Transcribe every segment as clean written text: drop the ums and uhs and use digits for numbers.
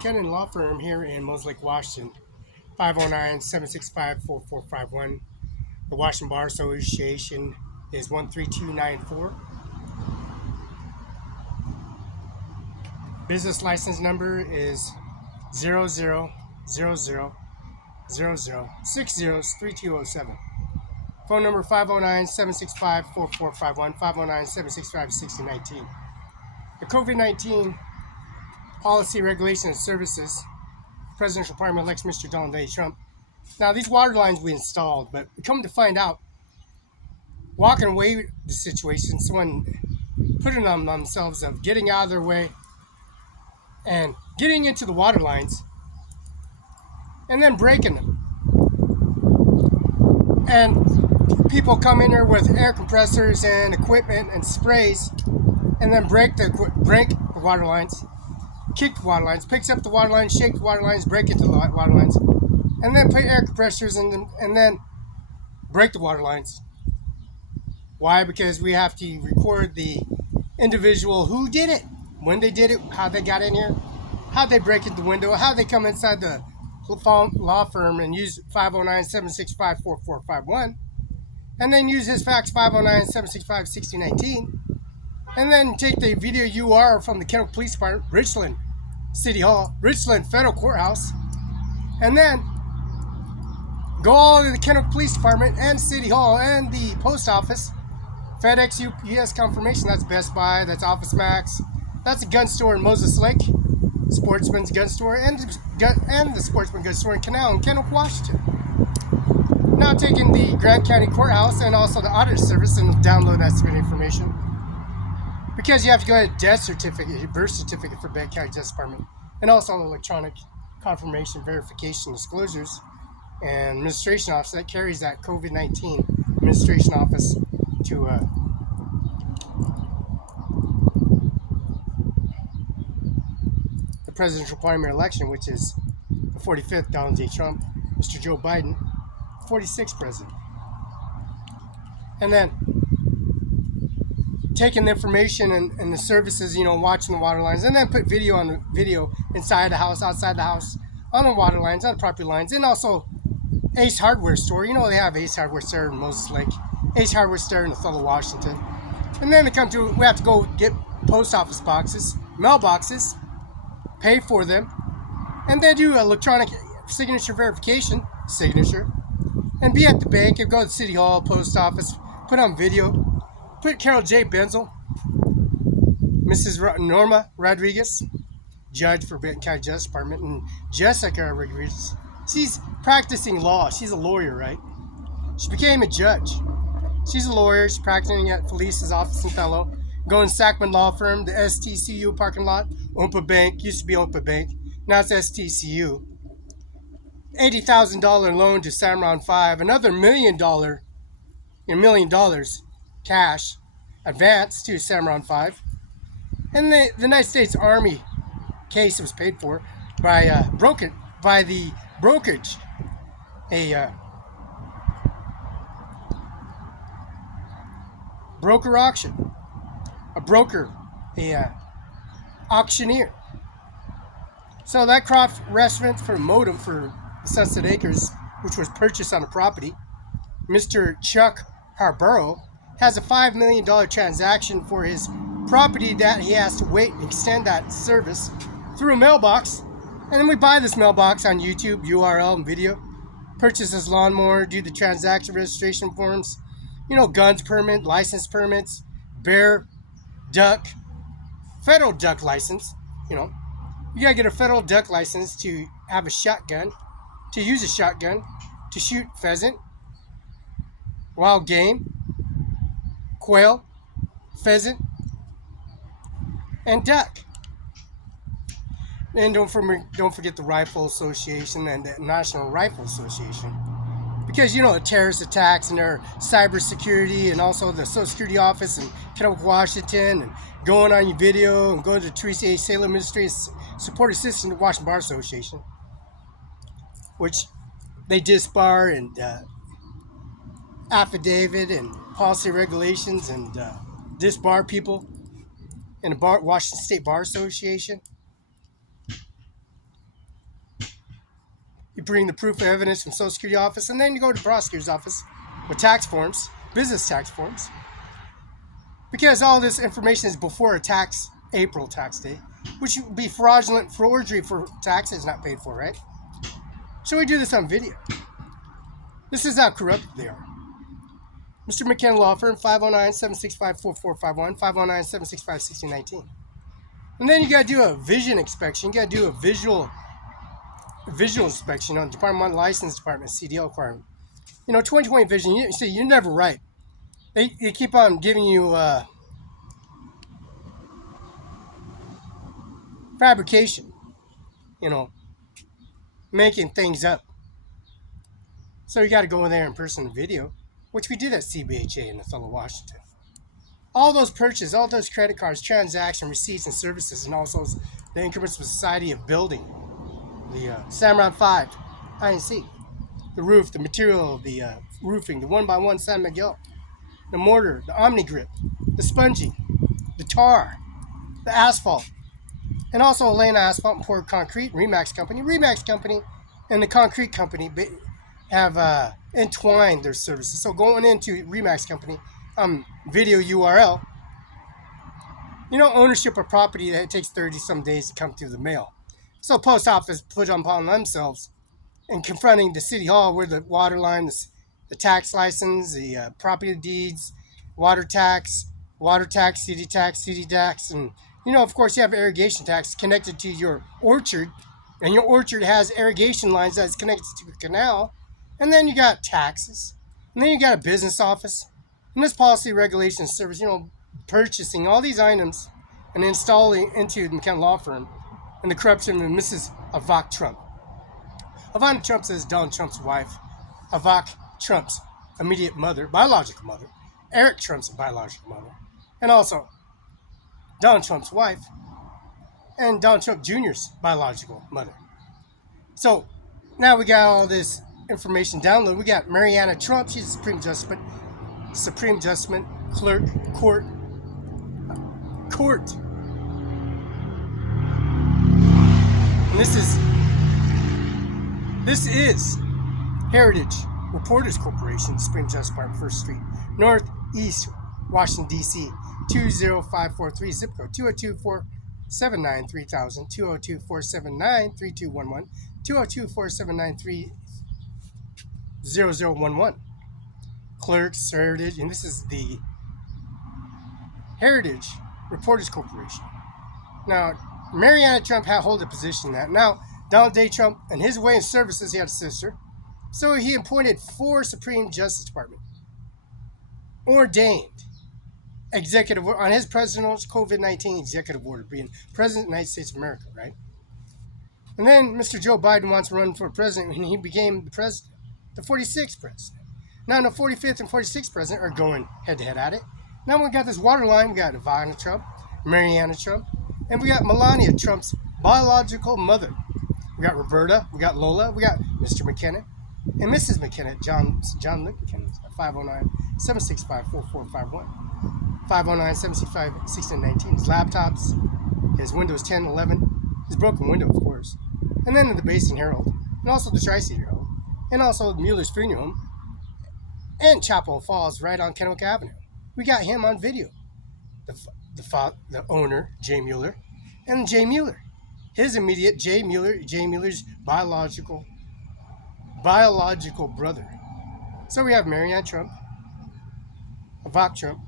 Kennan Law Firm here in Mosaic, Washington. 509-765-4451. The Washington Bar Association is 13294. Business license number is 000000603207. Phone number 509-765-4451, 509-765-6019. The COVID-19 policy, regulation, and services, presidential primary-elect Mr. Donald J. Trump. Now, these water lines we installed, but we come to find out, walking away with the situation, someone putting on themselves of getting out of their way and getting into the water lines and then breaking them. And people come in there with air compressors and equipment and sprays and then break the water lines, kick the water lines, picks up the water lines, shake the water lines, break into the water lines, and then put air compressors in and then break the water lines. Why? Because we have to record the individual who did it, when they did it, how they got in here, how they break in the window, how they come inside the law firm and use 509-765-4451, and then use his fax 509-765-6019, and then take the video UR from the Kendall Police Department, Richland City Hall, Richland Federal Courthouse, and then go all to the Kendall Police Department and City Hall and the post office, FedEx, UPS confirmation. That's Best Buy, that's Office Max, that's a gun store in Moses Lake, Sportsman's gun store, and the Sportsman gun store in Canal in Kendall, Washington. Now taking the Grant County Courthouse and also the Auditor Service and download that information. Because you have to go get a death certificate, your birth certificate for Grant County Justice Department, and also electronic confirmation, verification, disclosures, and administration office that carries that COVID-19 administration office to the presidential primary election, which is the 45th, Donald J. Trump, Mr. Joe Biden, 46th president. And then taking the information and the services, watching the water lines, and then put video on the video inside the house, outside the house, on the water lines, on the property lines, and also Ace Hardware Store. They have Ace Hardware Store in Moses Lake, Ace Hardware Store in Othello, Washington. And then we have to go get post office boxes, mailboxes, pay for them, and then do electronic signature verification, and be at the bank and go to the City Hall, post office, put on video, put Carol J. Benzel, Mrs. Norma Rodriguez, judge for Benton County Justice Department, and Jessica Rodriguez. She's practicing law. She's a lawyer, right? She became a judge. She's a lawyer. She's practicing at Felix's office in Othello. Going to Sackman Law Firm, the STCU parking lot, Ompa Bank, used to be Ompa Bank. Now it's STCU. $80,000 loan to CIMARON5, another $1 million cash advance to CIMARON5. And the United States Army case was paid for by the brokerage, a broker auction, auctioneer. So that cross reference for modem for Sunset Acres, which was purchased on the property, Mr. Chuck Harborough has a $5 million transaction for his property that he has to wait and extend that service through a mailbox. And then we buy this mailbox on YouTube, URL and video, purchase his lawnmower, do the transaction registration forms, guns permit, license permits, bear, duck, federal duck license. You gotta get a federal duck license to have a shotgun, to use a shotgun, to shoot pheasant, wild game, quail, pheasant, and duck. And don't forget the Rifle Association and the National Rifle Association. Because, the terrorist attacks and their cybersecurity, and also the Social Security Office in Kendall, Washington, and going on your video and going to the Teresa A. Salem Ministry Support Assistant to Washington Bar Association, which they disbar and affidavit and policy regulations and disbar people in the Washington State Bar Association. You bring the proof of evidence from Social Security office, and then you go to the prosecutor's office with tax forms, business tax forms, because all this information is before a April tax day, which would be fraudulent forgery for taxes not paid for, right? So we do this on video. This is how corrupt they are. Mr. McKenna Law Firm, 509-765-4451, 509-765-1619. And then you got to do a vision inspection. You got to do a visual inspection on Department of License Department, CDL requirement. 20/20 vision, you're never right. They keep on giving you fabrication, making things up. So you got to go in there in person and video, which we did at CBHA in Othello, Washington. All those purchases, all those credit cards, transaction receipts and services, and also the increments of Society of Building, the CIMARON5INC, the roof, the material, the roofing, the 1x1 San Miguel, the mortar, the Omni Grip, the sponging, the tar, the asphalt, and also laying asphalt and poured concrete. Remax Company and the concrete company have entwined their services. So going into Remax Company, video URL, ownership of property that it takes 30 some days to come through the mail. So post office put upon themselves in confronting the city hall where the water line, the tax license, the property deeds, water tax, city tax, and of course you have irrigation tax connected to your orchard, and your orchard has irrigation lines that's connected to a canal, and then you got taxes, and then you got a business office, and this policy, regulation, service, purchasing all these items and installing into the McKenna Law Firm, and the corruption of Mrs. Ivanka Trump. Ivanka Trump is Donald Trump's wife, Ivanka Trump's immediate mother, biological mother, Eric Trump's biological mother, and also Donald Trump's wife, and Donald Trump Jr.'s biological mother. So now we got all this information downloaded. We got Mariana Trump, she's a Supreme Justice Clerk, Court. And this is Heritage Reporters Corporation, Supreme Justice Department, 1st Street, Northeast Washington, D.C., 20543, zip code 202-479-3000, 202-479-3211, 202-479-3011. Clerks, Heritage, and this is the Heritage Reporters Corporation. Now, Mariana Trump had hold a position that. Now, Donald J. Trump, in his way of services, he had a sister. So he appointed 4 Supreme Justice Department ordained executive on his president's COVID-19 executive order, being President of the United States of America, right? And then Mr. Joe Biden wants to run for president, and he became the president, the 46th president. Now the 45th and 46th president are going head-to-head at it. Now we got this water line. We got Ivanka Trump, Mariana Trump, and we got Melania Trump's biological mother. We got Roberta, we got Lola, we got Mr. McKenna, and Mrs. McKenna, John Luke McKenna, at 509-765-4451, 509-765-1619. His laptops, his Windows 10, 11, his broken window, of course, and then the Basin Herald, and also the Tri-State Herald, and also Mueller's Funeral Home, and Chapel Falls right on Kennewick Avenue. We got him on video. The owner, Jay Mueller, and Jay Mueller. His immediate Jay Mueller's biological brother. So we have Marianne Trump, Ivanka Trump,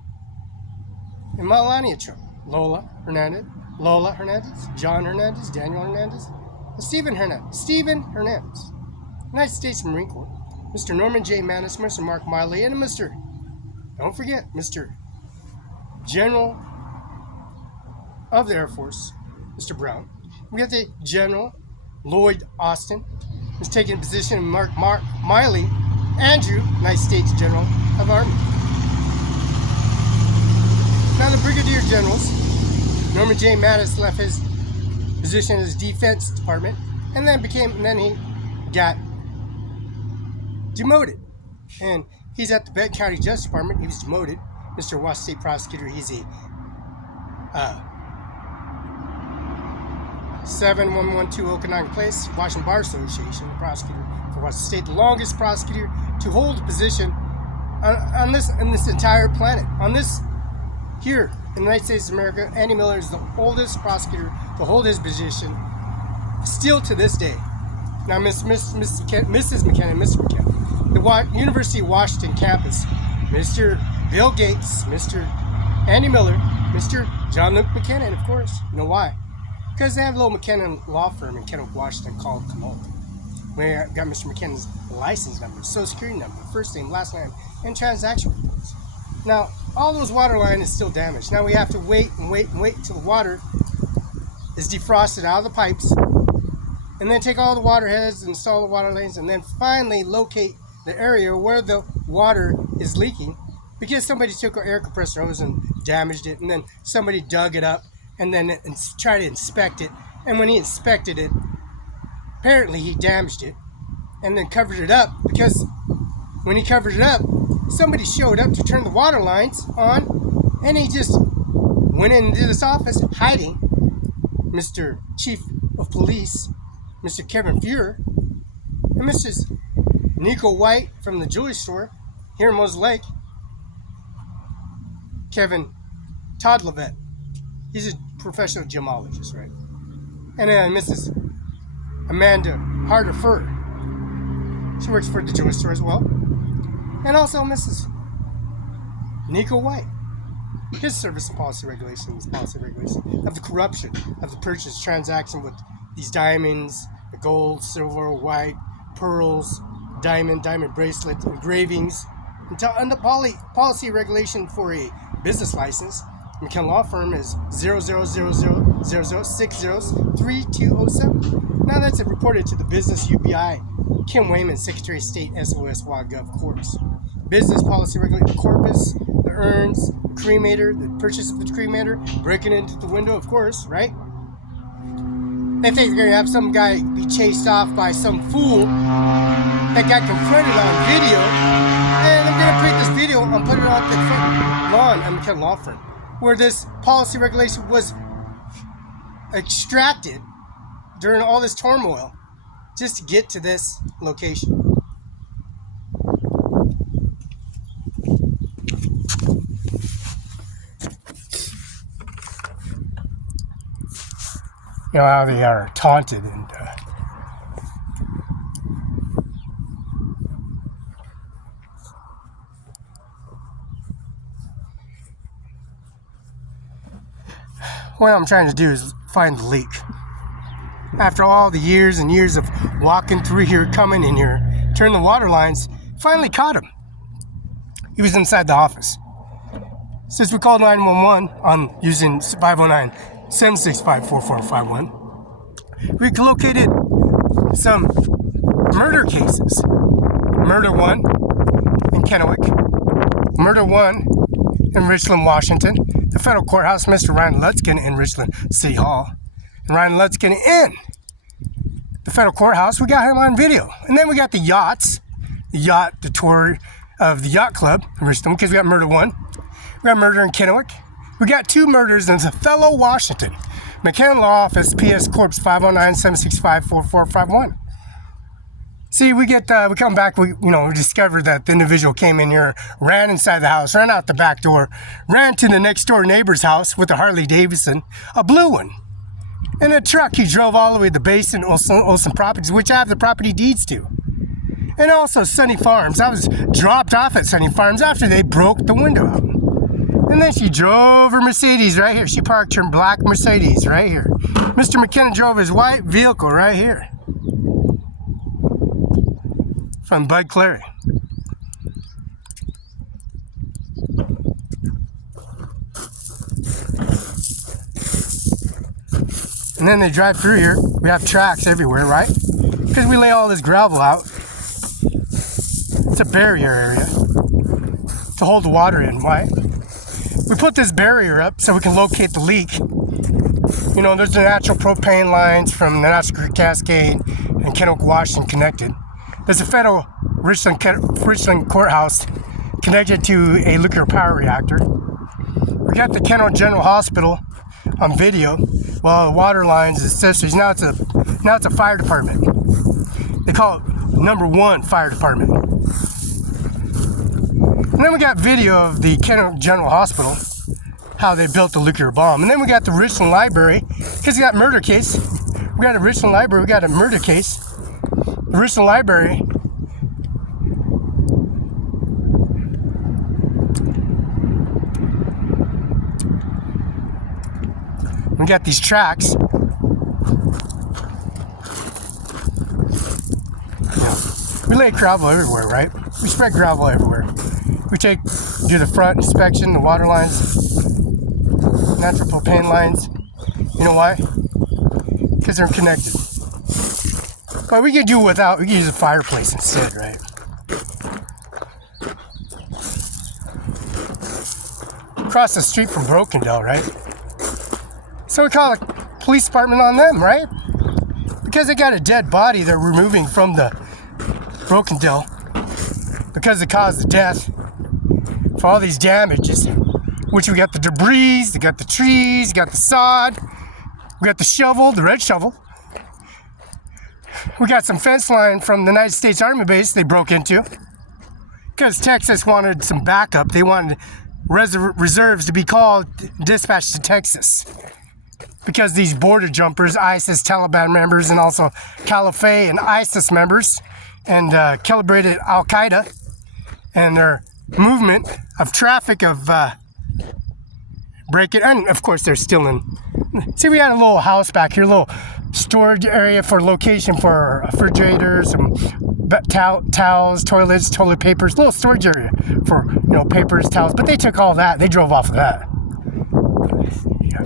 and Melania Trump. Lola Hernandez, John Hernandez, Daniel Hernandez, and Stephen Hernandez. United States Marine Corps. Mr. Norman J. Manus, Mr. Mark Miley, and don't forget, Mr. General of the Air Force, Mr. Brown. We got the General Lloyd Austin, who's taking a position of Mark Miley, Andrew, United States General of Army. Now the Brigadier Generals, Norman J. Mattis left his position as Defense Department, and then he got demoted. And he's at the Benton County Justice Department. He was demoted. Mr. Washington State Prosecutor, he's a 7112 Okanagan Place, Washington Bar Association, the prosecutor for Washington State, the longest prosecutor to hold a position on this entire planet. On this here in the United States of America, Andy Miller is the oldest prosecutor to hold his position still to this day. Now, Mrs. McKenna and Mr. McKenna, the University of Washington campus, Mr. Bill Gates, Mr. Andy Miller, Mr. John Luke McKenna, and of course, you know why? Because they have a little McKenna law firm in Kennewick, Washington called Canola. We got Mr. McKenna's license number, social security number, first name, last name, and transaction reports. Now, all those water line is still damaged. Now we have to wait until the water is defrosted out of the pipes, and then take all the water heads, install the water lanes, and then finally locate the area where the water is leaking, because somebody took our air compressor hose and damaged it, and then somebody dug it up and then tried to inspect it. And when he inspected it, apparently he damaged it and then covered it up, because when he covered it up, somebody showed up to turn the water lines on, and he just went into this office hiding. Mr. Chief of Police, Mr. Kevin Fuhrer, and Mrs. Nico White from the jewelry store here in Moses Lake, Kevin Todd Levette. He's a professional gemologist, right? And then Mrs. Amanda Harder Fur. She works for the jewelry store as well. And also Mrs. Nico White. His service and policy regulation of the corruption of the purchase transaction with these diamonds, the gold, silver, white, pearls, diamond bracelet, engravings, and the policy regulation for a business license. McKenna Law Firm is 0000603207. Now that's reported to the business UBI, Kim Wayman, Secretary of State, SOS-WA-Gov Corps. Business policy regulating corpus, the urns, the cremator, the purchase of the cremator, breaking into the window, of course, right? They think they're going to have some guy be chased off by some fool that got confronted on video, and I'm going to print this video and put it on the front lawn of McKenna Law Firm, where this policy regulation was extracted during all this turmoil just to get to this location. You know how they are taunted and what I'm trying to do is find the leak. After all the years and years of walking through here, coming in here, turning the water lines, finally caught him. He was inside the office. Since we called 911 on using 509-765-4451, we located some murder cases. Murder 1 in Kennewick, Murder 1 in Richland, Washington, the federal courthouse, Mr. Ryan Lutzkin in Richland City Hall, and Ryan Lutzkin in the federal courthouse. We got him on video. And then we got the yachts, the tour of the yacht club in Richland, because we got Murder 1. We got murder in Kennewick. We got 2 murders in Othello, Washington. McKenna Law Office, PS Corps 509-765-4451. See, we come back, we discovered that the individual came in here, ran inside the house, ran out the back door, ran to the next door neighbor's house with a Harley Davidson, a blue one. In a truck, he drove all the way to the base in Olson Properties, which I have the property deeds to. And also Sunny Farms. I was dropped off at Sunny Farms after they broke the window out. And then she drove her Mercedes right here. She parked her black Mercedes right here. Mr. McKenna drove his white vehicle right here. From Bud Clary. And then they drive through here. We have tracks everywhere, right? Because we lay all this gravel out. It's a barrier area to hold the water in. Why? We put this barrier up so we can locate the leak. You know, there's the natural propane lines from the Natural Creek Cascade and Kennewick, Washington connected. There's a federal Richland courthouse connected to a nuclear power reactor. We got the Kennewick General Hospital on video. Well, the water lines and sisters. Now it's a fire department. They call it #1 fire department. And then we got video of the Kennewick General Hospital, how they built the nuclear bomb. And then we got the Richland Library, because we got murder case. We got a Richland Library, we got a murder case. The Richland Library. We got these tracks. Yeah. We lay gravel everywhere, right? We spread gravel everywhere. We do the front inspection, the water lines, natural propane lines. You know why? Because they're connected. But we could do without, we could use a fireplace instead, right? Across the street from Brokendale, right? So we call the police department on them, right? Because they got a dead body they're removing from the Brokendale because it caused the death for all these damages, which we got the debris, we got the trees, we got the sod, we got the shovel, the red shovel. We got some fence line from the United States Army base they broke into because Texas wanted some backup. They wanted reserves to be called, dispatched to Texas. Because these border jumpers, ISIS, Taliban members, and also Caliphate and ISIS members, and calibrated Al-Qaeda, and their movement of traffic of break it, and of course they're still in. See, we had a little house back here, a little storage area for location for refrigerators, some towels, toilets, toilet papers, little storage area for papers, towels. But they took all that. They drove off of that. Yeah.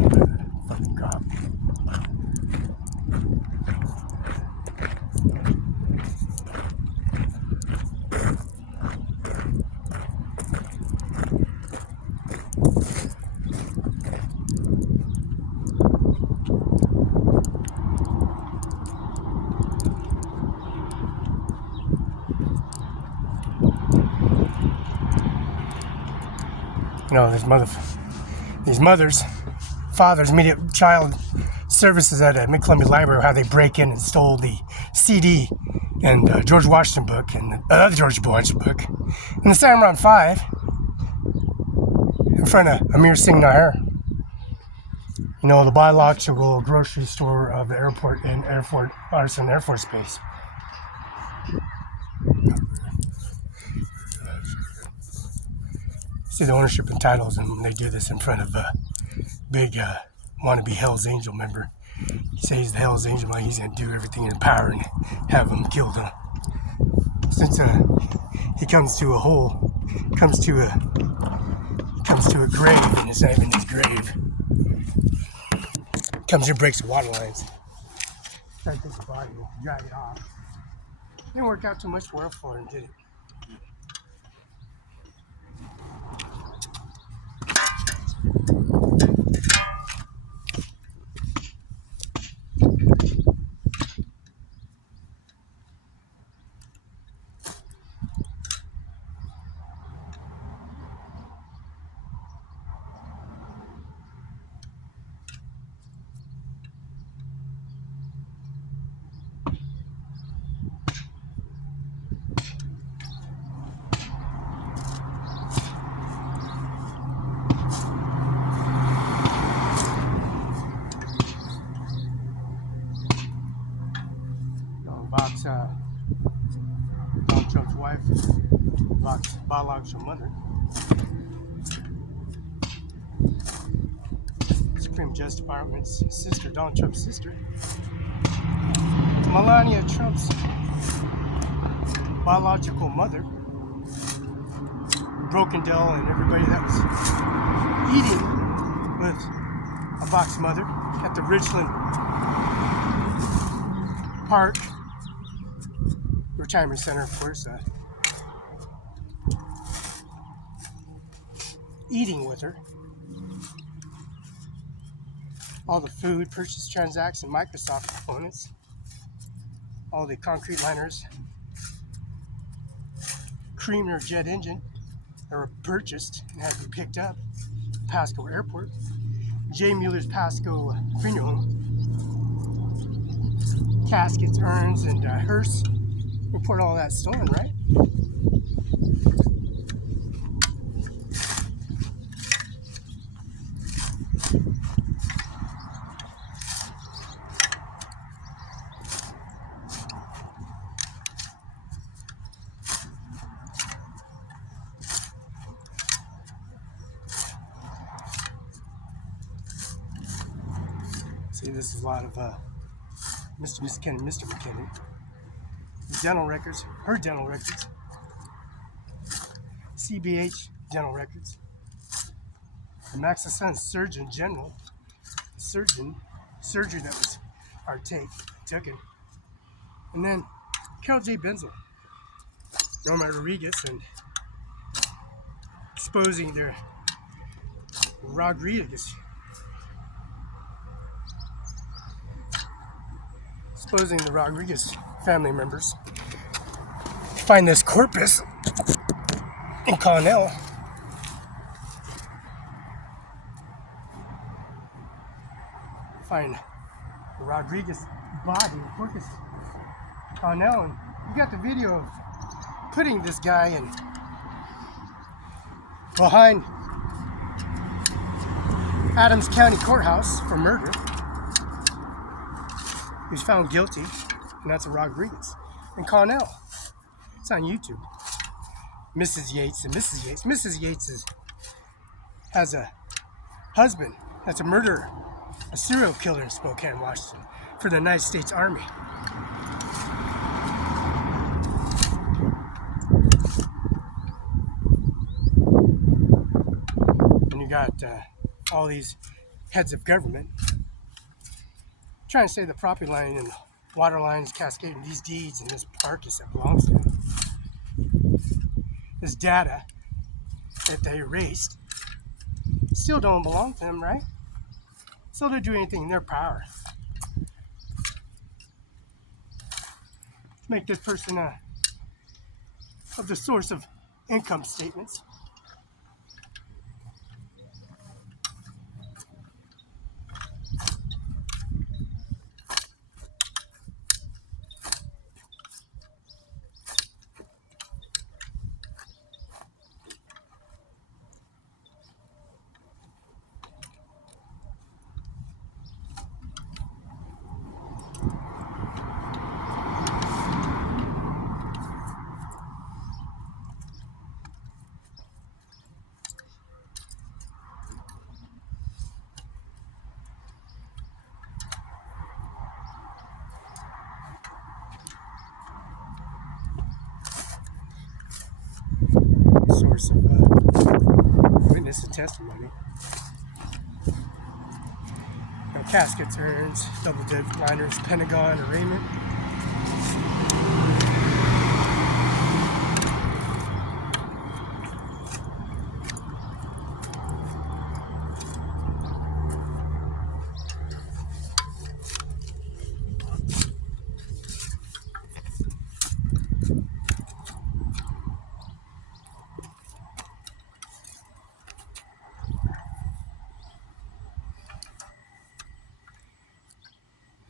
These mothers, fathers, immediate child services at a Mid-Columbia Library, how they break in and stole the CD and George Washington book and the other George Washington book, and the CIMARON5 in front of Ajmer Singh, the biological grocery store of the airport in Larson Air Force Base. See the ownership and titles, and they do this in front of a big wannabe Hell's Angel member. He says he's the Hell's Angel, like he's gonna do everything in his power and have him killed. Since he comes to a hole, comes to a grave, and it's not even his grave. Comes here, breaks the water lines. Try to take the body, drag it off. Didn't work out too much well for him, did it? Donald Trump's wife, Bach's biological mother, Supreme Justice Department's sister, Donald Trump's sister, Melania Trump's biological mother, Brokendale, and everybody that was eating with Bach's mother at the Richland Park Retirement Center, of course, eating with her. All the food, purchase transaction, Microsoft components, all the concrete liners, Creamer jet engine that were purchased and had to be picked up at Pasco Airport. J. Mueller's Pasco funeral home. Caskets, urns, and hearse. Report all that stolen, right? See, this is a lot of Mr. McKinnon, Mr. McKinnon. His dental records, her dental records. CBH dental records. The Max's son's surgeon general, the surgery that was taken. And then Carol J. Benzel, Norma Rodriguez, and exposing their Rodriguez. Exposing the Rodriguez family members. Find this corpus in Connell. Find the Rodriguez body in corpus Connell, and you got the video of putting this guy in behind Adams County Courthouse for murder. He was found guilty, and that's a Rodriguez. And Connell, it's on YouTube. Mrs. Yates and Mrs. Yates. Mrs. Yates has a husband that's a murderer, a serial killer in Spokane, Washington, for the United States Army. And you got all these heads of government trying to say the property line and water lines cascading these deeds in this park is that belongs to them. This data that they erased still don't belong to them, right? So they'll do anything in their power to make this person of the source of income statements. Source of witness and testimony. Caskets, urns, double dip liners, Pentagon, arraignment.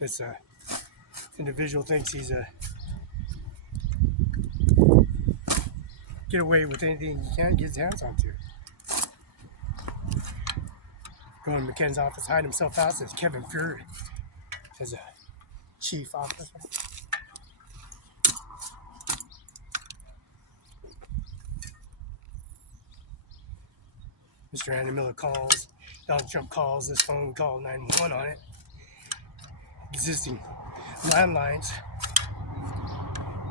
This individual thinks he's get away with anything he can get his hands onto. Go in McKinnon's office, hide himself out as Kevin Fury as a chief officer. Mr. Andy Miller calls, Donald Trump calls, this phone call 911 on it. Existing landlines,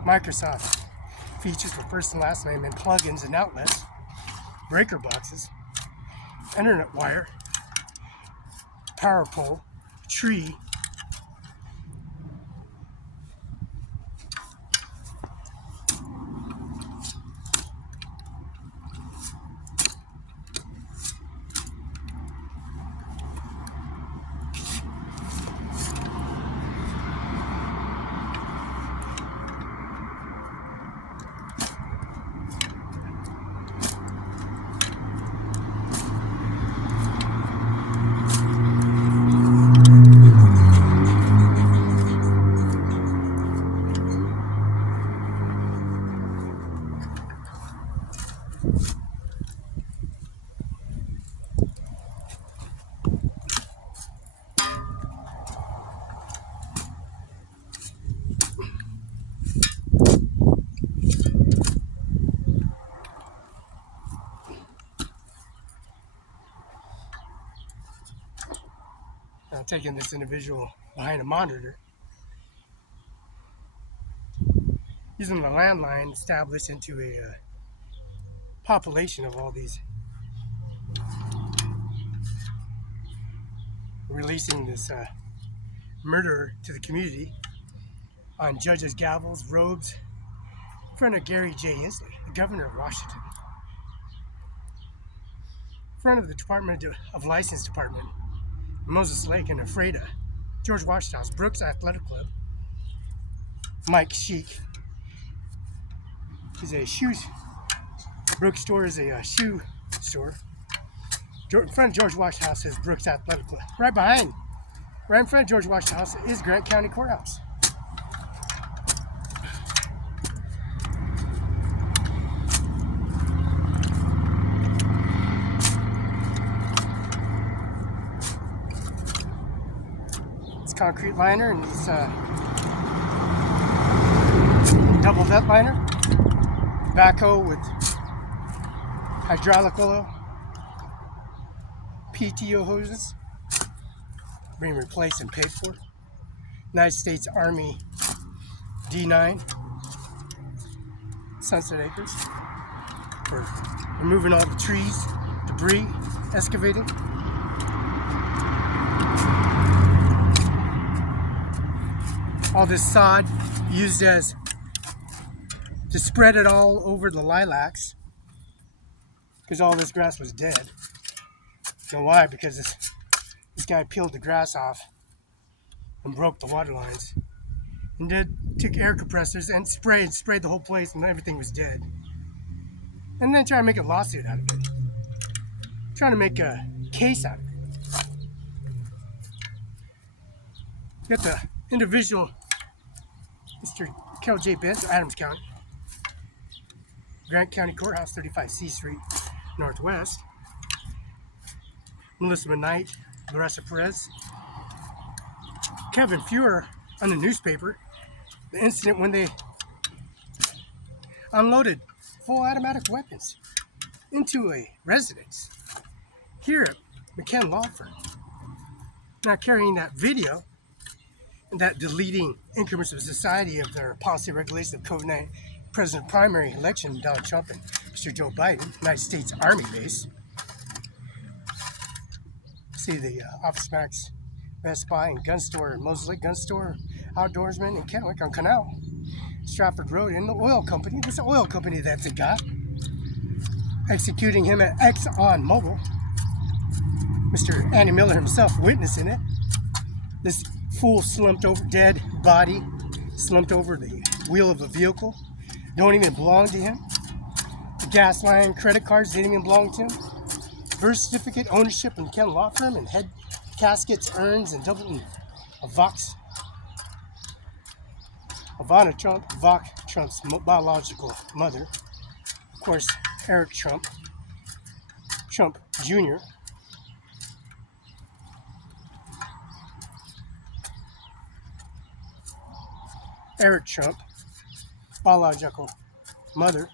Microsoft features for first and last name and plugins and outlets, breaker boxes, internet wire, power pole, tree, taking this individual behind a monitor, using the landline established into a population of all these, releasing this murderer to the community on judges' gavels, robes, in front of Gary J. Inslee, the governor of Washington, in front of the Department of License Department, Moses Lake and Ephrata, George Washington House, Brooks Athletic Club, Mike Sheik. He's a shoes. Brooks store is a shoe store. In front of George Washington House is Brooks Athletic Club. Right in front of George Washington House is Grant County Courthouse. It's concrete liner and it's double vet liner. Backhoe with hydraulic oil. PTO hoses being replaced and paid for. United States Army D9 Sunset Acres for removing all the trees, debris, excavating. All this sod used as to spread it all over the lilacs because all this grass was dead. You know why? Because this guy peeled the grass off and broke the water lines and took air compressors and sprayed the whole place and everything was dead. And then trying to make a lawsuit out of it. Trying to make a case out of it. You got the individual, Mr. Kel J. Benz, Adams County, Grant County Courthouse, 35 C Street, Northwest. Melissa Knight, Larissa Perez, Kevin Fuhrer on the newspaper, the incident when they unloaded full automatic weapons into a residence here at McKen Law Firm. Now carrying that video and that deleting increments of society of their policy regulation of COVID-19 president primary election, Donald Trump and Mr. Joe Biden, United States Army base. See the Office Max, Best Buy, and gun store, Moses Lake Gun Store, Outdoorsman, and Kennewick on Canal, Stratford Road, and the oil company. This oil company that they got, executing him at Exxon Mobil. Mr. Andy Miller himself witnessing it. This fool slumped over, dead body, slumped over the wheel of a vehicle. Don't even belong to him. The gas line, credit cards didn't even belong to him. Birth certificate, ownership, and Ken Law Firm, and head caskets, urns, and double a Vox. Ivana Trump, Trump's biological mother. Of course, Eric Trump Jr. Eric Trump, biological mother.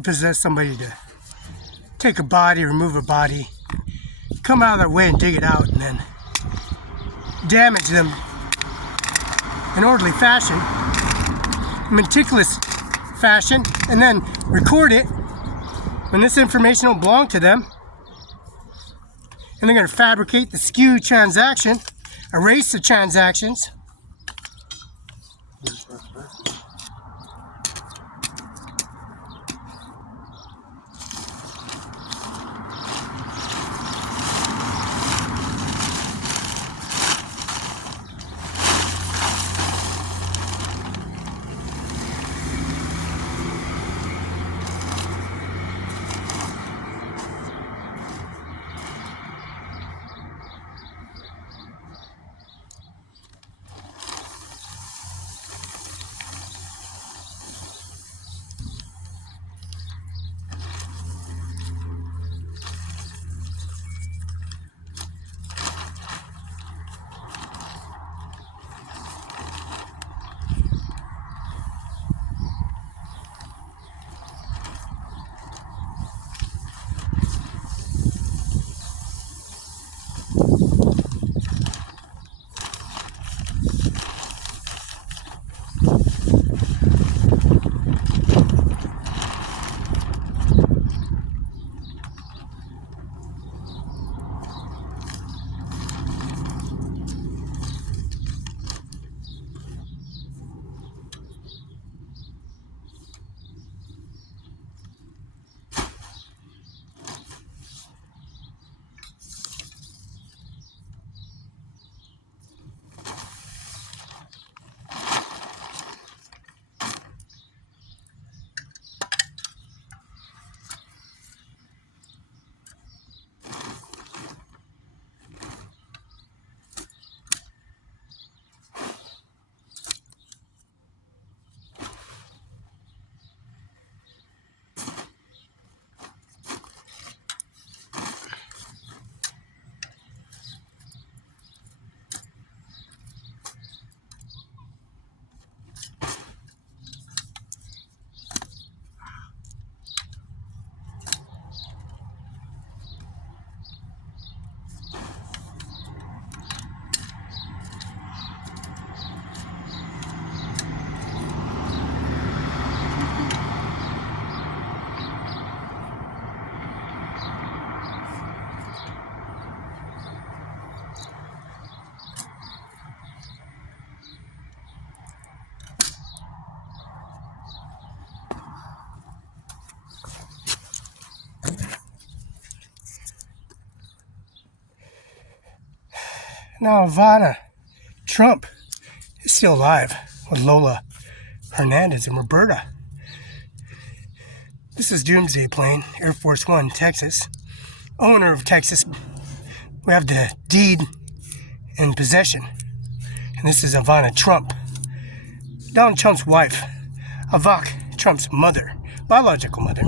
would possess somebody to take a body, remove a body, come out of their way and dig it out, and then damage them in orderly fashion, meticulous fashion, and then record it when this information don't belong to them. And they're going to fabricate the skew transaction, erase the transactions. Now Ivana Trump is still alive with Lola Hernandez and Roberta. This is Doomsday Plane, Air Force One, Texas. Owner of Texas. We have the deed in possession. And this is Ivana Trump, Donald Trump's wife. Ivanka Trump's mother, biological mother.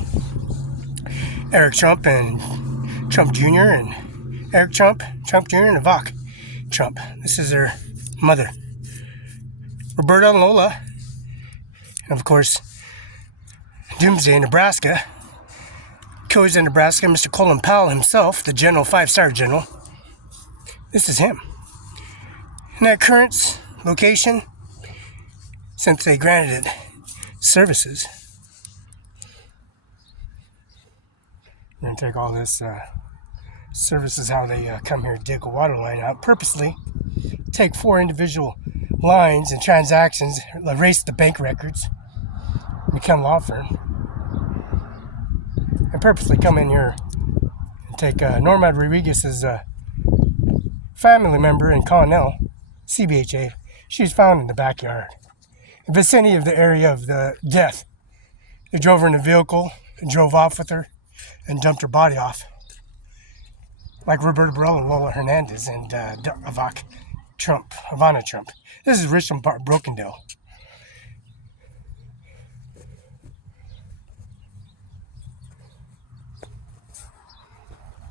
Eric Trump and Trump Jr. and Eric Trump, Trump Jr. and Ivanka Trump. This is their mother. Roberta and Lola. And of course, Doomsday, Nebraska. Coach in Nebraska, Mr. Colin Powell himself, the general, 5-star general. This is him. And that current location, since they granted it services. We're going to take all this services, how they come here to dig a water line out, purposely take 4 individual lines and transactions, erase the bank records, become a law firm, and purposely come in here and take Norma Rodriguez's family member in Connell, CBHA. She was found in the backyard, the vicinity of the area of the death. They drove her in a vehicle and drove off with her and dumped her body off, like Roberta Barela and Lola Hernandez and Ivana Trump. This is Richmond Park, Brokendale.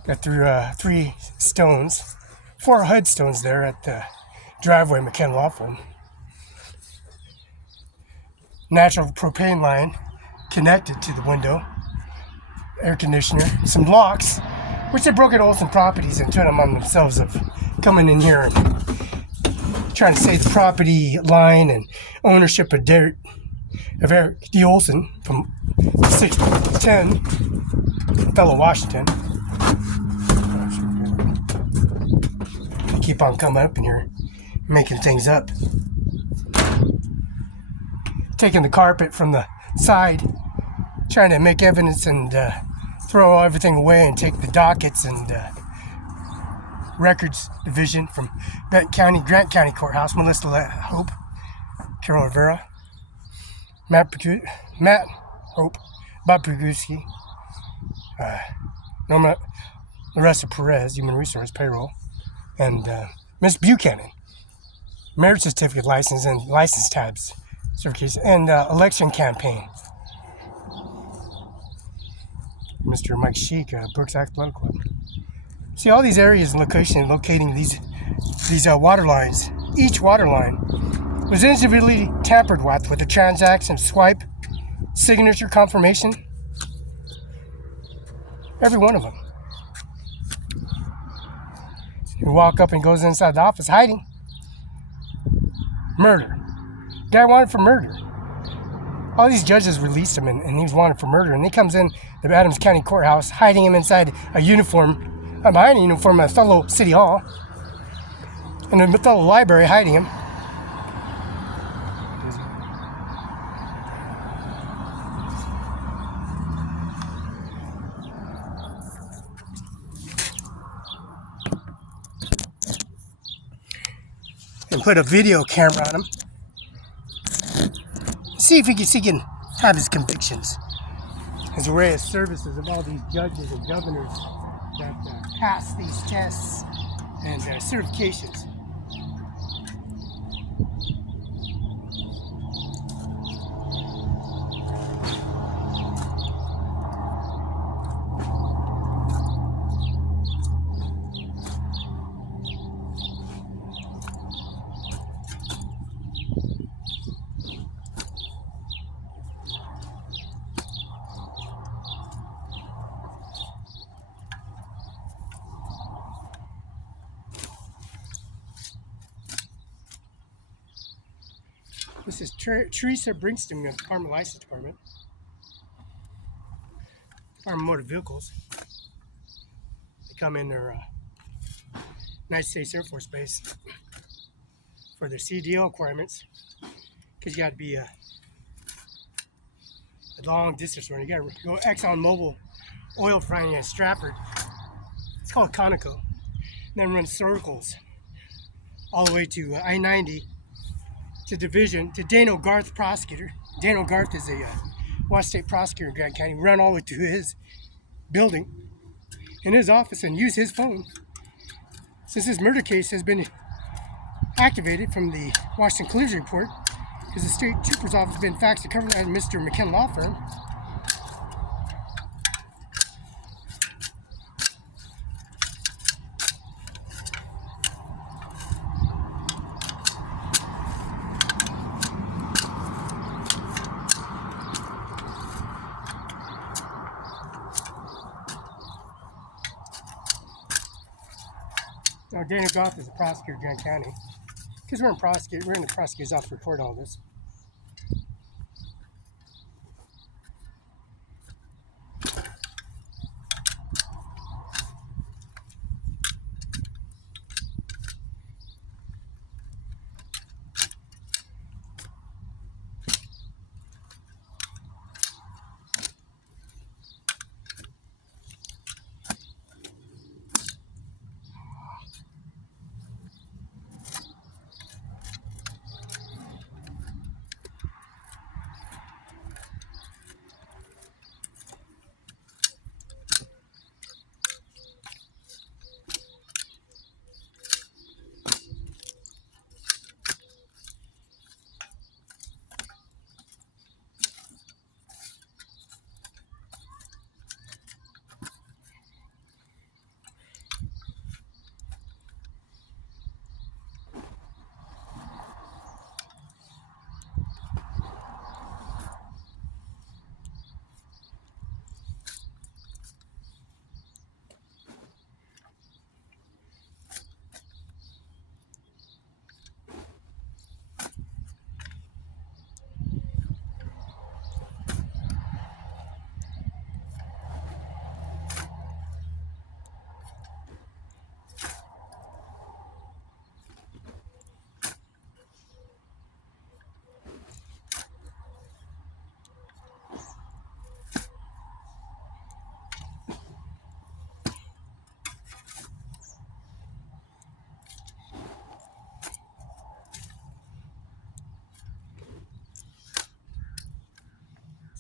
Got through 3 stones, 4 HUD stones there at the driveway, McKenna Laughlin. Natural propane line connected to the window air conditioner, some locks, which they broke at Olsen Properties and turned them on themselves of coming in here and trying to say the property line and ownership of dirt of Eric D. Olsen from 610 Othello, Washington. They keep on coming up in here, making things up. Taking the carpet from the side, trying to make evidence and throw everything away and take the dockets and records division from Grant County Courthouse. Melissa Hope, Carol Rivera, Matt Hope, Bob Piguski, Norma Larissa Perez, Human Resource Payroll, and Miss Buchanan, marriage certificate license and license tabs certification, and election campaign. Mr. Mike Sheik, Brooks Athletic Club. See all these areas locating these water lines. Each water line was individually tampered with a transaction swipe, signature confirmation. Every one of them. You walk up and goes inside the office hiding. Murder. Guy wanted for murder. All these judges released him and he was wanted for murder. And he comes in the Adams County Courthouse, hiding him inside a uniform, behind a uniform at Othello City Hall. And the Othello Library, hiding him. And put a video camera on him. See if he can have his convictions. His array of services of all these judges and governors that pass these tests and certifications. This is Teresa Brinkston of the Department License Department. Department of Motor Vehicles. They come in their United States Air Force Base for their CDL requirements. Because you got to be a long distance runner. You got to go Exxon Mobil oil refining at Stratford. It's called Conoco. And then run circles all the way to I-90. To division, to Dano Garth prosecutor. Dano Garth is a Washington State prosecutor in Grant County. Run all the way to his building, in his office, and use his phone. Since this murder case has been activated from the Washington Collision Report, because the state trooper's office has been faxed to cover that Mr. McKenna Law Firm. Now, Dana Goff is a prosecutor in Grant County. Because we're in the prosecutor's office to record all this.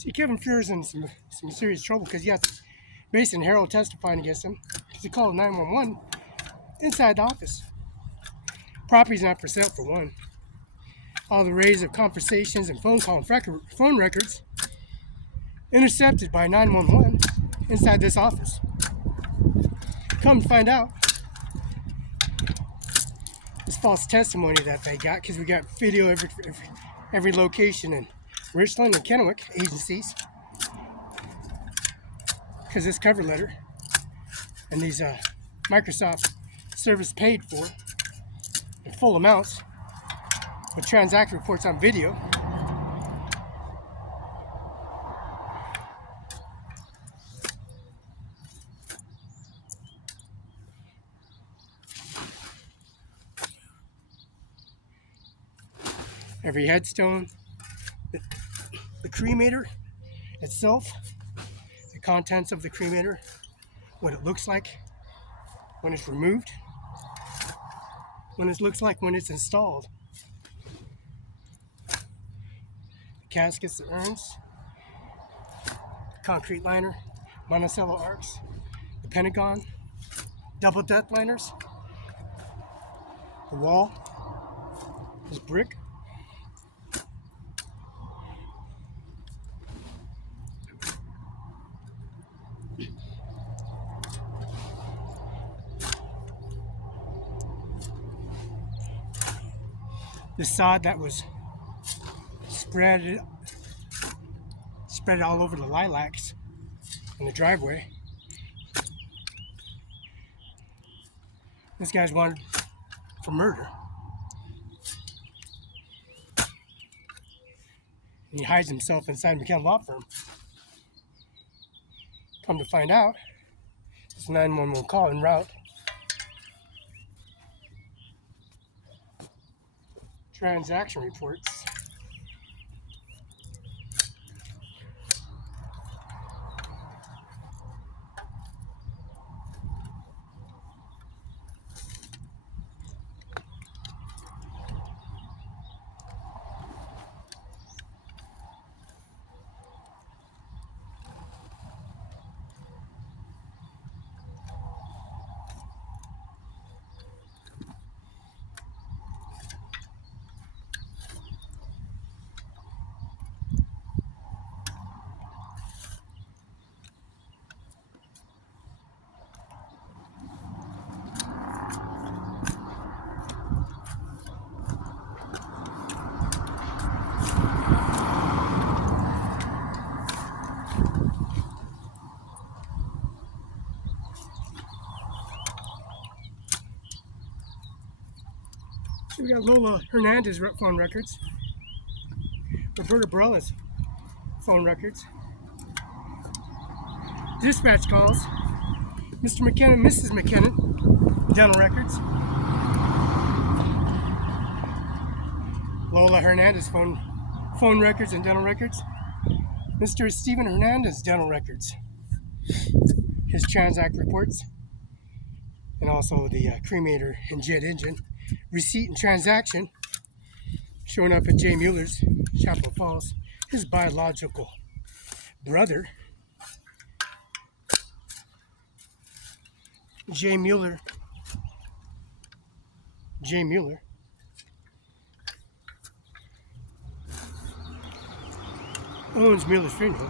See, Kevin Fuhr's in some serious trouble because he got Mason and Harold testifying against him because he called 911 inside the office. Property's not for sale, for one. All the arrays of conversations and phone records intercepted by 911 inside this office. Come to find out, this false testimony that they got, because we got video every location in Richland and Kennewick agencies, because this cover letter and these Microsoft service paid for in full amounts with transaction reports on video. Every headstone, the cremator itself, the contents of the cremator, what it looks like when it's removed, what it looks like when it's installed. The caskets, the urns, the concrete liner, Monticello arcs, the Pentagon, double deck liners, the wall, this brick. The sod that was spread all over the lilacs in the driveway. This guy's wanted for murder. And he hides himself inside McKenna Law Firm. Come to find out, it's a 911 call en route. Transaction reports. We got Lola Hernandez phone records, Roberta Barela's phone records, dispatch calls, Mr. McKinnon, Mrs. McKinnon, dental records, Lola Hernandez phone records and dental records, Mr. Stephen Hernandez dental records, his transact reports, and also the cremator and jet engine receipt and transaction showing up at Jay Mueller's, Chapel Falls, his biological brother. Jay Mueller owns Mueller's Funeral.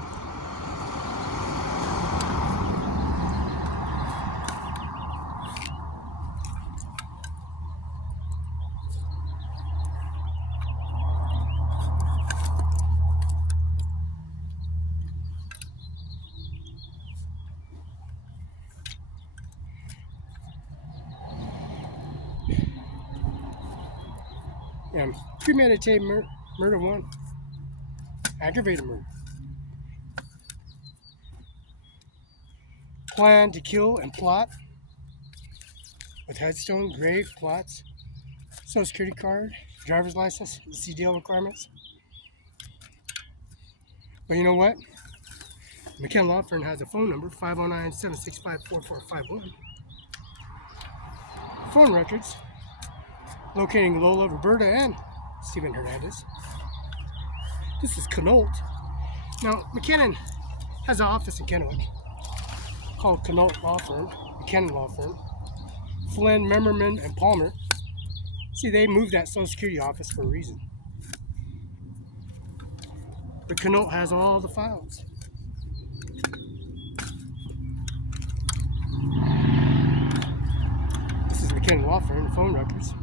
Premeditated murder 1, aggravated murder, plan to kill and plot with headstone, grave, plots, social security card, driver's license, CDL requirements. But you know what? McKenna Law Firm has a phone number, 509-765-4451. Phone records locating Lola, Roberta, and Stephen Hernandez. This is Connaught, Now, McKinnon has an office in Kennewick called Connaught Law Firm, McKinnon Law Firm. Flynn, Memmerman, and Palmer. See, they moved that Social Security office for a reason. But Connaught has all the files. This is McKinnon Law Firm, the phone records.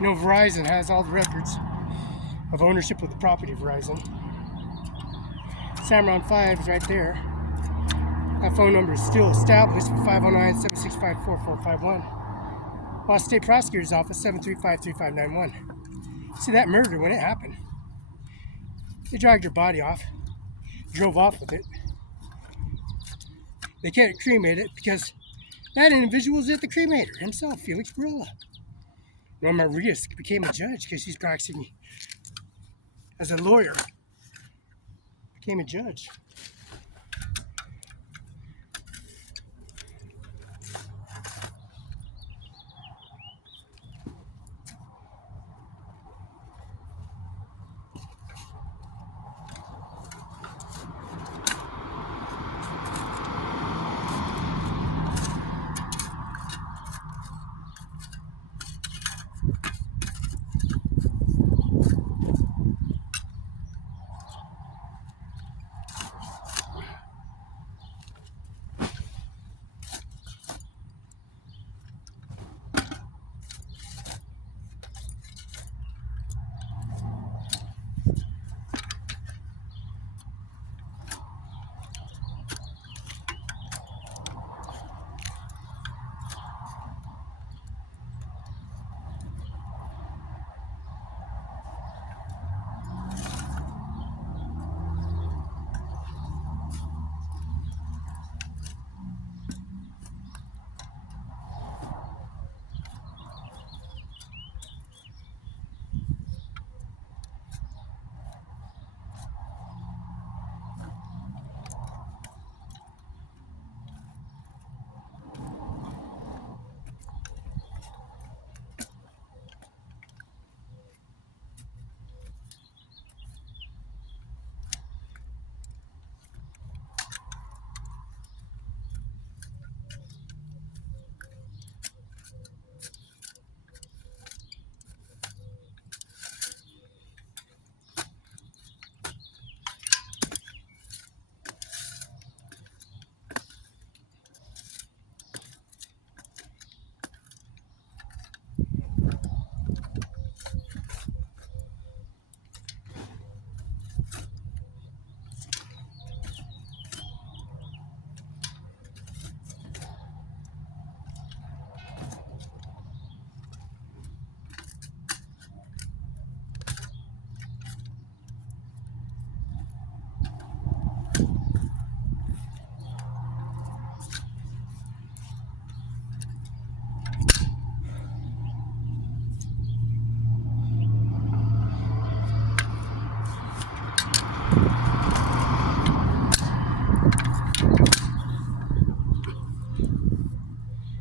You know, Verizon has all the records of ownership of the property of Verizon. CIMARON5 is right there. That phone number is still established for 509-765-4451. While State Prosecutor's Office, 735-3591. See, that murder, when it happened, they dragged her body off, drove off with it. They can't cremate it because that individual was at the cremator himself, Felix Barela. Norma Rios became a judge because she's practicing as a lawyer. Became a judge.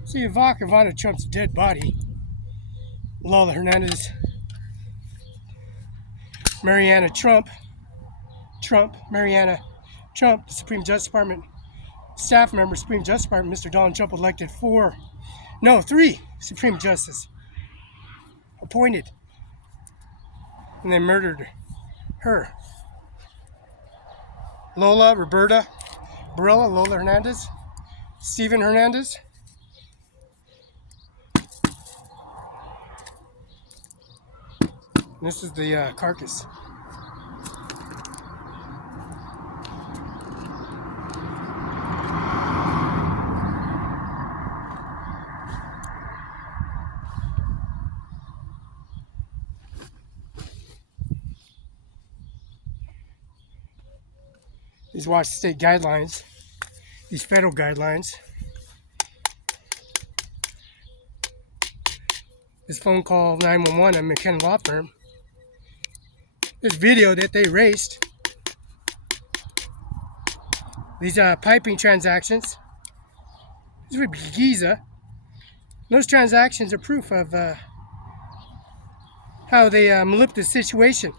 See, Ivanka Trump's dead body. Lola Hernandez, Mariana Trump, Mariana Trump, the Supreme Justice Department staff member, Supreme Justice Department, Mr. Donald Trump elected 3 Supreme Justices appointed, and they murdered her. Lola Barela, Lola Hernandez, Stephen Hernandez. And this is the carcass. These Washington State guidelines, these federal guidelines. This phone call 911 at McKenna Law Firm. This video that they erased. These piping transactions. This would be Giza. Those transactions are proof of how they manipulate the situation.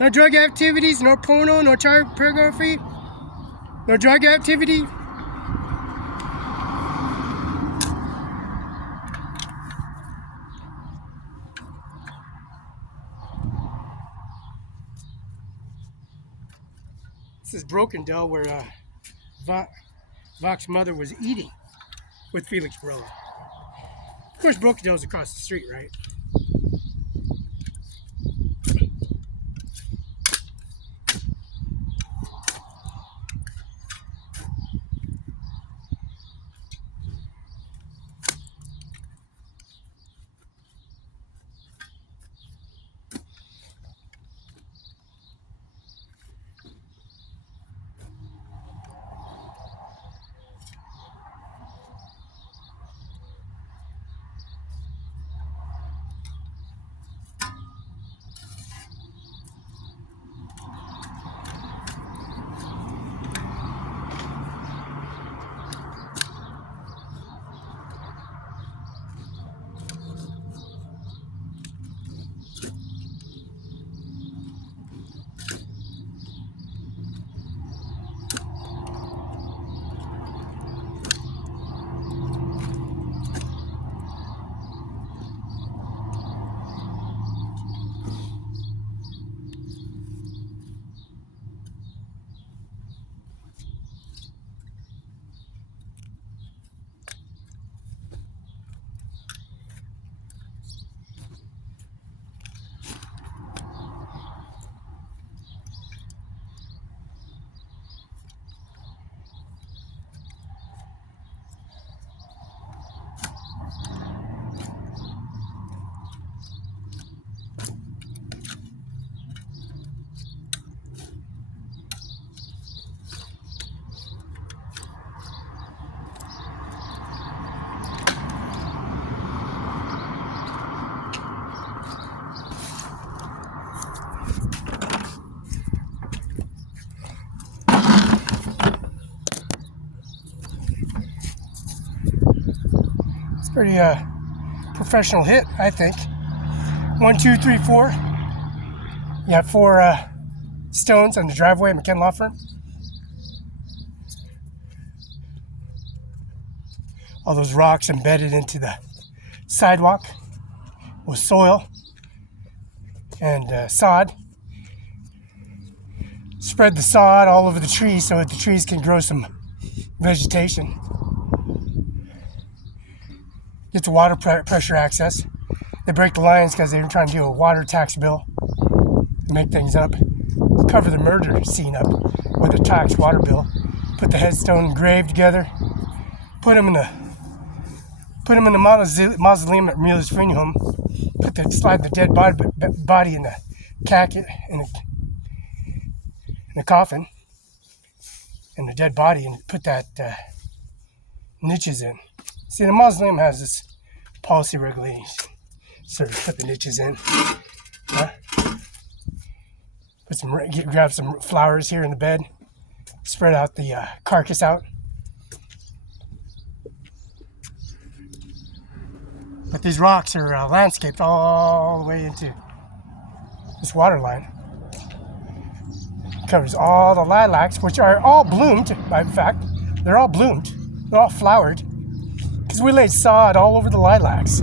No drug activities, no porno, no child pornography, no drug activity. This is Brokendale, where Vac's mother was eating with Felix Barela. Of course, Brokendale's across the street, right? Pretty professional hit, I think. 1, 2, 3, 4. You have 4 stones on the driveway at McKenna Law Firm. All those rocks embedded into the sidewalk with soil and sod. Spread the sod all over the trees so that the trees can grow some vegetation. Get the water pressure access. They break the lines because they were trying to do a water tax bill to make things up. Cover the murder scene up with a tax water bill. Put the headstone and grave together. Put them in the mausoleum at Miller's funeral home. Slide the dead body in the casket in the coffin, and the dead body, and put that niches in. See, the mausoleum has this policy regulation. So put the niches in. Grab some flowers here in the bed. Spread out the carcass out. But these rocks are landscaped all the way into this water line. Covers all the lilacs, which are all bloomed, by fact. They're all bloomed. They're all flowered. Because we laid sod all over the lilacs.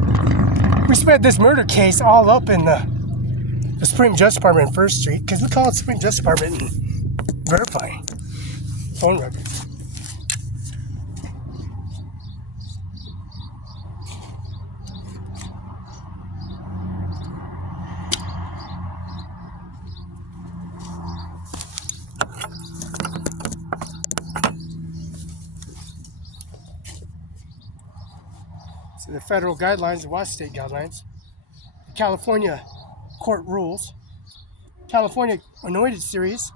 We spread this murder case all up in the Spring Justice Department in 1st Street, because we call it Spring Justice Department and verifying phone records. So the federal guidelines, the Washington State guidelines, the California court rules, California anointed series,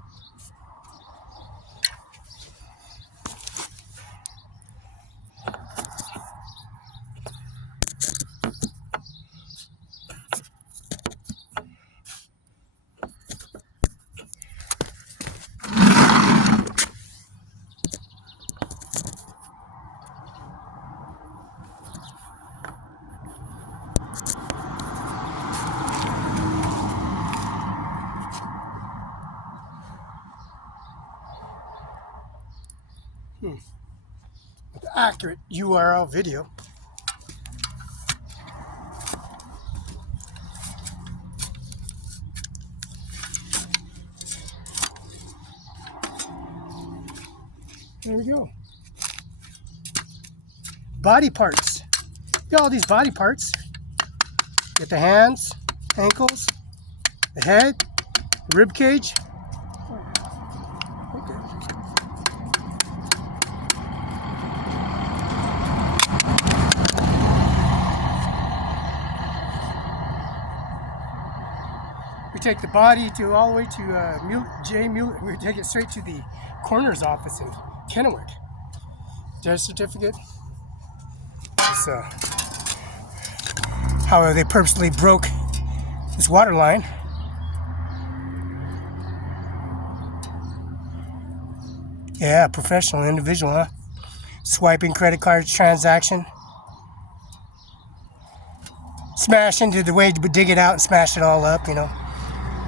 with accurate URL video. There we go. Body parts. Got all these body parts. Get the hands, ankles, the head, the rib cage. Okay. We take the body to all the way to J. Mueller. We take it straight to the coroner's office in Kennewick. Death certificate. It's, how they purposely broke this water line. Yeah, professional individual, huh? Swiping credit card transaction. Smash into the way to dig it out and smash it all up, you know.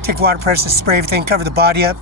Take water pressure, spray everything, cover the body up.